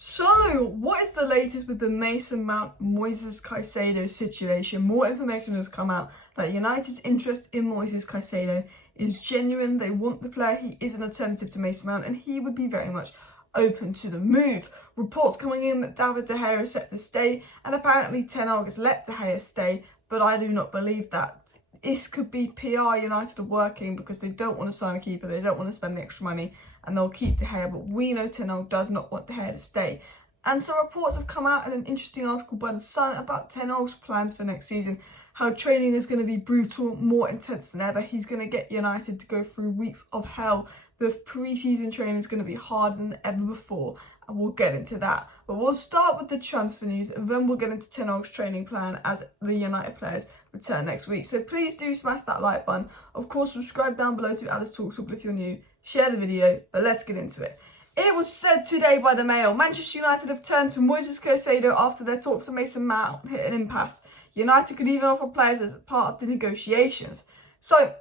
So, what is the latest with the Mason Mount Moises Caicedo situation? More information has come out that United's interest in Moises Caicedo is genuine. They want the player. He is an alternative to Mason Mount and he would be very much open to the move. Reports coming in that David De Gea is set to stay and apparently Ten Hag has let De Gea stay, but I do not believe that. This could be PR United are working because they don't want to sign a keeper, they don't want to spend the extra money, and they'll keep De Gea, but we know Ten Hag does not want De Gea to stay. And so reports have come out in an interesting article by The Sun about Ten Hag's plans for next season, how training is going to be brutal, more intense than ever. He's going to get United to go through weeks of hell. The pre-season training is going to be harder than ever before, and we'll get into that. But we'll start with the transfer news, and then we'll get into Ten Hag's training plan as the United players return next week. So please do smash that like button. Of course, subscribe down below to Alice Talks if you're new. Share the video, but let's get into it. It was said today by the Mail, Manchester United have turned to Moises Caicedo after their talks with Mason Mount hit an impasse. United could even offer players as part of the negotiations. So,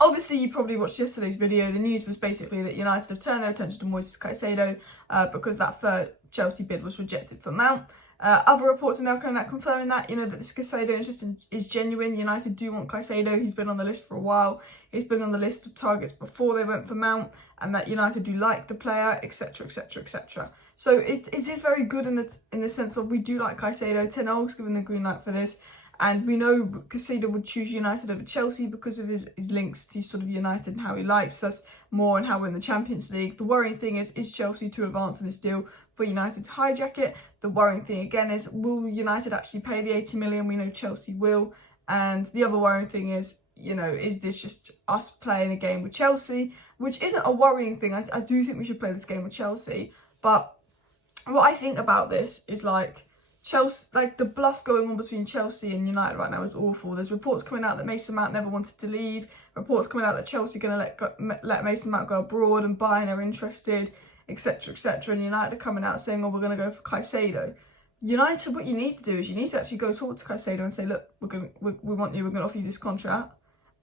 obviously, you probably watched yesterday's video. The news was basically that United have turned their attention to Moises Caicedo because that third Chelsea bid was rejected for Mount. Other reports are now coming out confirming that, that this Caicedo interest is genuine. United do want Caicedo. He's been on the list for a while. He's been on the list of targets before they went for Mount, and that United do like the player, etc, etc, etc. So it is very good in the sense of we do like Caicedo. Ten Hag's given the green light for this. And we know Caicedo would choose United over Chelsea because of his links to sort of United and how he likes us more and how we're in the Champions League. The worrying thing is Chelsea to advance in this deal for United to hijack it? The worrying thing again is, will United actually pay the 80 million? We know Chelsea will. And the other worrying thing is this just us playing a game with Chelsea? Which isn't a worrying thing. I do think we should play this game with Chelsea. But what I think about this is Chelsea, the bluff going on between Chelsea and United right now is awful. There's reports coming out that Mason Mount never wanted to leave. Reports coming out that Chelsea are going to let Mason Mount go abroad and buy and are interested, etc, etc. And United are coming out saying, oh, we're going to go for Caicedo. United, what you need to do is you need to actually go talk to Caicedo and say, look, we want you, we're going to offer you this contract.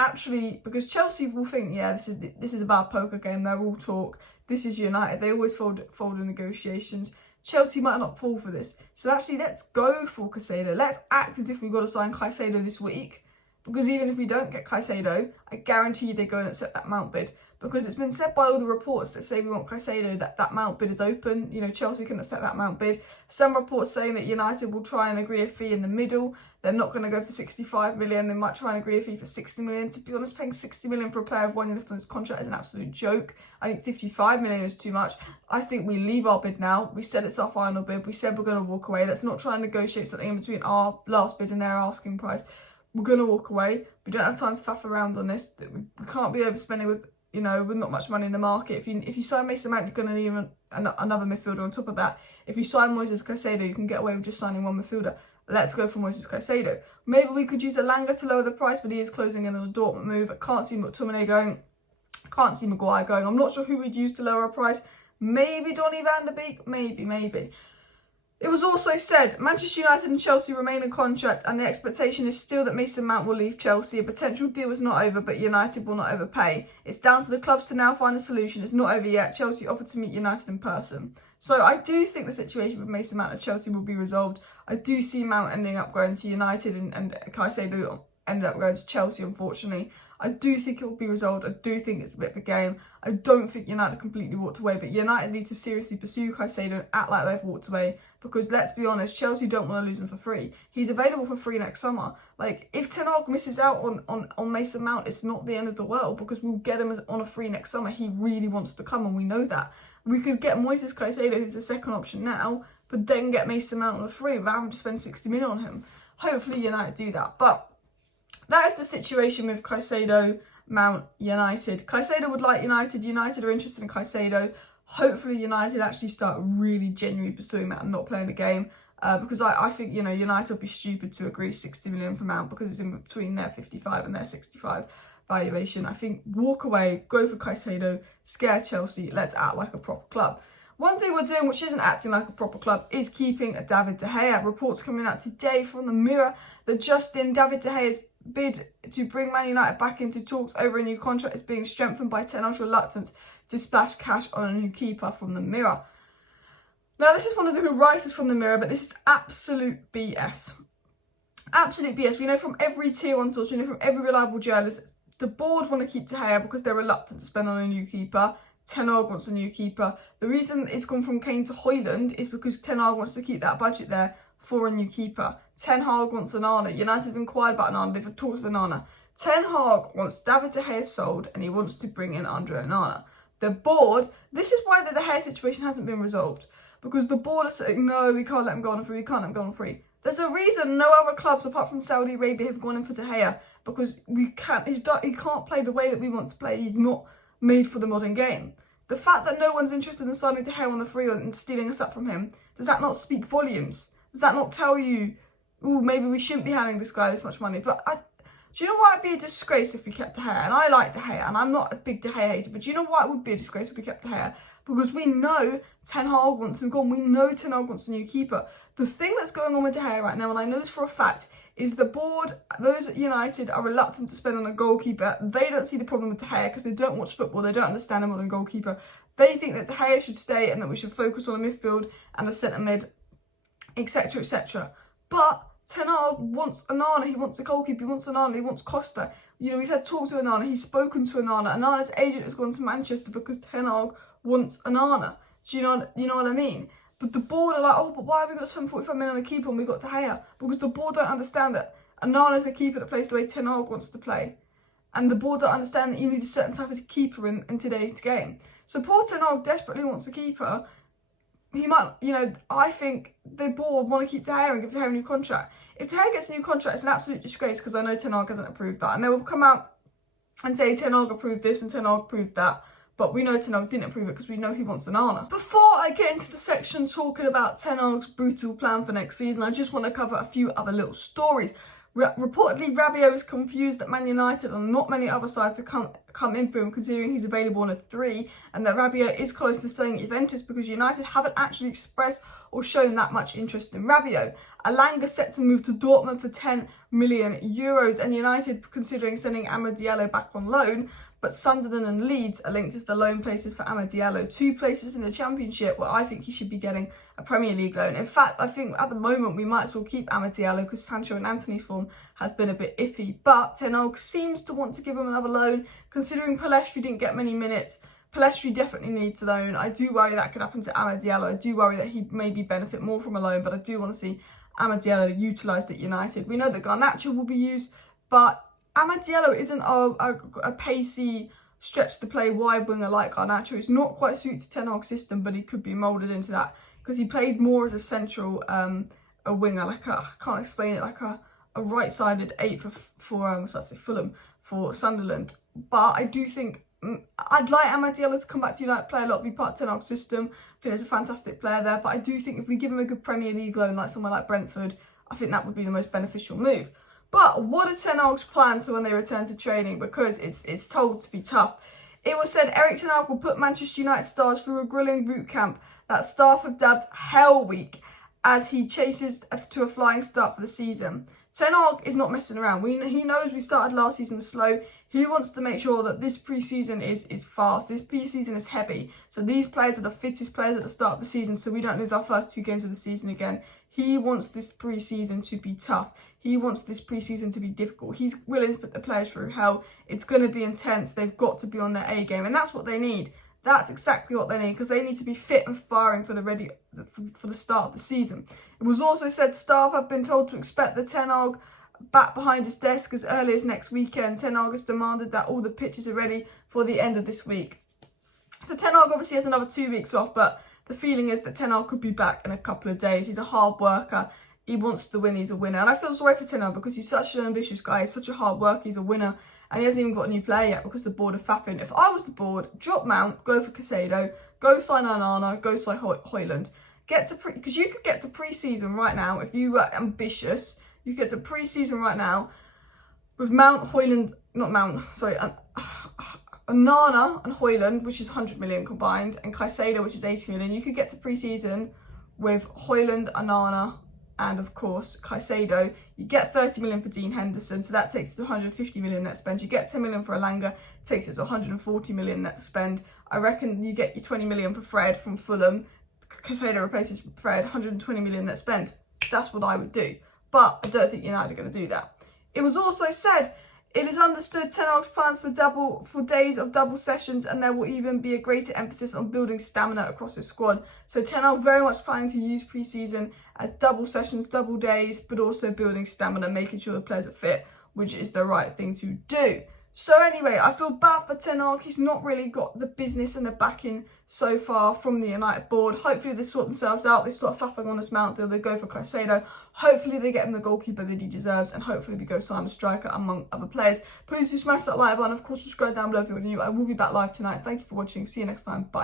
Actually, because Chelsea will think, yeah, this is a bad poker game. They're all talk. This is United. They always fold in negotiations. Chelsea might not fall for this. So actually, let's go for Caicedo. Let's act as if we've got to sign Caicedo this week. Because even if we don't get Caicedo, I guarantee you they go and accept that Mount bid. Because it's been said by all the reports that say we want Caicedo that Mount bid is open. Chelsea can accept that Mount bid. Some reports saying that United will try and agree a fee in the middle. They're not going to go for 65 million. They might try and agree a fee for 60 million. To be honest, paying 60 million for a player of 1 year left on his contract is an absolute joke. I think 55 million is too much. I think we leave our bid now. We said it's our final bid. We said we're going to walk away. Let's not try and negotiate something in between our last bid and their asking price. We're going to walk away. We don't have time to faff around on this. We can't be overspending with not much money in the market. If you sign Mason Mount, you're going to need another midfielder on top of that. If you sign Moises Caicedo, you can get away with just signing one midfielder. Let's go for Moises Caicedo. Maybe we could use Elanga to lower the price, but he is closing in on the Dortmund move. I can't see McTominay going. I can't see Maguire going. I'm not sure who we'd use to lower our price. Maybe Donny van de Beek. Maybe. It was also said Manchester United and Chelsea remain in contract and the expectation is still that Mason Mount will leave Chelsea. A potential deal is not over, but United will not overpay. It's down to the clubs to now find a solution. It's not over yet. Chelsea offered to meet United in person. So I do think the situation with Mason Mount and Chelsea will be resolved. I do see Mount ending up going to United and Caicedo ended up going to Chelsea, unfortunately. I do think it will be resolved. I do think it's a bit of a game. I don't think United completely walked away, but United need to seriously pursue Caicedo and act like they've walked away because let's be honest, Chelsea don't want to lose him for free. He's available for free next summer. If Ten Hag misses out on Mason Mount, it's not the end of the world because we'll get him on a free next summer. He really wants to come and we know that. We could get Moises Caicedo, who's the second option now, but then get Mason Mount on a free without having to spend 60 million on him. Hopefully United do that, but that is the situation with Caicedo, Mount, United. Caicedo would like United. United are interested in Caicedo. Hopefully United actually start really genuinely pursuing that and not playing the game. Because I think, United would be stupid to agree 60 million for Mount because it's in between their 55 and their 65 valuation. I think walk away, go for Caicedo, scare Chelsea. Let's act like a proper club. One thing we're doing, which isn't acting like a proper club, is keeping David De Gea. Reports coming out today from the Mirror that David De Gea's bid to bring Man United back into talks over a new contract is being strengthened by Ten Hag's reluctance to splash cash on a new keeper from the Mirror. Now, this is one of the good writers from the Mirror, but this is absolute BS. Absolute BS. We know from every tier 1 source, we know from every reliable journalist, the board want to keep De Gea because they're reluctant to spend on a new keeper. Ten Hag wants a new keeper. The reason it's gone from Kane to Højlund is because Ten Hag wants to keep that budget there for a new keeper. Ten Hag wants Onana. United have inquired about Onana. They've talked with Onana. Ten Hag wants David De Gea sold and he wants to bring in Andre Onana. The board, this is why the De Gea situation hasn't been resolved. Because the board are saying, no, we can't let him go on free, we can't let him go on free. There's a reason no other clubs apart from Saudi Arabia have gone in for De Gea, because he can't play the way that we want to play. He's not made for the modern game. The fact that no one's interested in signing De Gea on the free and stealing us up from him, does that not speak volumes? Does that not tell you, ooh, maybe we shouldn't be handing this guy this much money? But do you know why it'd be a disgrace if we kept De Gea? And I like De Gea, and I'm not a big De Gea hater, but do you know why it would be a disgrace if we kept De Gea? Because we know Ten Hag wants him gone. We know Ten Hag wants a new keeper. The thing that's going on with De Gea right now, and I know this for a fact, is the board, those at United, are reluctant to spend on a goalkeeper. They don't see the problem with De Gea because they don't watch football. They don't understand a modern goalkeeper. They think that De Gea should stay and that we should focus on a midfield and a centre mid, etc., etc. But Ten Hag wants Onana, he wants a goalkeeper, he wants Onana, he wants Costa. You know, we've had talks to Onana, he's spoken to Onana. Onana's agent has gone to Manchester because Ten Hag wants Onana. Do you know what I mean? But the board are like, oh, but why have we got to spend 45 million on a keeper and we got De Gea? Because the board don't understand that Onana's a keeper that plays the way Ten Hag wants to play. And the board don't understand that you need a certain type of keeper in today's game. So poor Ten Hag desperately wants a keeper. He might, you know, I think the board want to keep De Gea and give De Gea a new contract. If De Gea gets a new contract, it's an absolute disgrace because I know Ten Hag hasn't approved that. And they will come out and say Ten Hag approved this and Ten Hag approved that. But we know Ten Hag didn't approve it because we know he wants Onana. Before I get into the section talking about Ten Hag's brutal plan for next season, I just want to cover a few other little stories. Reportedly, Rabiot is confused that Man United and not many other sides have come in for him, considering he's available on a 3, and that Rabiot is close to staying at Juventus because United haven't actually expressed or shown that much interest in Rabiot. Alanga set to move to Dortmund for 10 million euros, and United considering sending Amad Diallo back on loan. But Sunderland and Leeds are linked as the loan places for Amad Diallo, 2 places in the Championship where I think he should be getting a Premier League loan. In fact, I think at the moment we might as well keep Amad Diallo because Sancho and Antony's form has been a bit iffy. But Ten Hag seems to want to give him another loan, considering Pellistri didn't get many minutes. Pellistri definitely needs a loan. I do worry that could happen to Amad Diallo. I do worry that he maybe benefit more from a loan, but I do want to see Amad Diallo utilised at United. We know that Garnacho will be used, but Amad Diallo isn't a pacey, stretch-to-play wide winger like Garnacho. It's not quite suited to Ten Hag's system, but he could be moulded into that because he played more as a central a winger, like I can't explain it, like a right-sided 8 for I was about to say Fulham, for Sunderland. But I do think I'd like Amad Diallo to come back to United, play a lot, be part of Ten Hag's system. I think there's a fantastic player there, but I do think if we give him a good Premier League loan like somewhere like Brentford, I think that would be the most beneficial move. But what are Ten Hag's plans for when they return to training? Because it's told to be tough. It was said Erik Ten Hag will put Manchester United stars through a grilling boot camp that staff have dubbed Hell Week as he chases to a flying start for the season. Ten Hag is not messing around. He knows we started last season slow. He wants to make sure that this pre-season is fast. This pre-season is heavy. So these players are the fittest players at the start of the season, so we don't lose our first 2 games of the season again. He wants this pre-season to be tough. He wants this pre-season to be difficult. He's willing to put the players through hell. It's going to be intense. They've got to be on their A game, and that's what they need. That's exactly what they need, because they need to be fit and firing for the start of the season. It was also said staff have been told to expect the Ten Hag back behind his desk as early as next weekend. Ten Hag has demanded that all the pitches are ready for the end of this week. So Ten Hag obviously has another 2 weeks off, but the feeling is that Ten Hag could be back in a couple of days. He's a hard worker. He wants to win. He's a winner. And I feel sorry for Ten Hag because he's such an ambitious guy. He's such a hard worker. He's a winner. And he hasn't even got a new player yet because the board are faffing. If I was the board, drop Mount, go for Caicedo, go sign Onana, go sign Højlund. Because you could get to pre-season right now if you were ambitious. You could get to pre-season right now with Onana and Højlund, which is 100 million combined, and Caicedo, which is 80 million. You could get to pre-season with Højlund, Onana, and of course Caicedo. You get 30 million for Dean Henderson, so that takes it to 150 million net spend. You get 10 million for Alanga, takes it to 140 million net spend. I reckon you get your 20 million for Fred from Fulham, Caicedo replaces Fred, 120 million net spend. That's what I would do. But I don't think United are going to do that. It was also said, it is understood Ten Hag's plans for days of double sessions, and there will even be a greater emphasis on building stamina across his squad. So Ten Hag very much planning to use pre-season as double sessions, double days, but also building stamina, making sure the players are fit, which is the right thing to do. So anyway, I feel bad for Ten Hag. He's not really got the business and the backing so far from the United board. Hopefully they sort themselves out. They start faffing on this mount deal. They go for Caicedo. Hopefully they get him the goalkeeper that he deserves. And hopefully we go sign a striker among other players. Please do smash that like button. Of course, subscribe down below if you're new. I will be back live tonight. Thank you for watching. See you next time. Bye.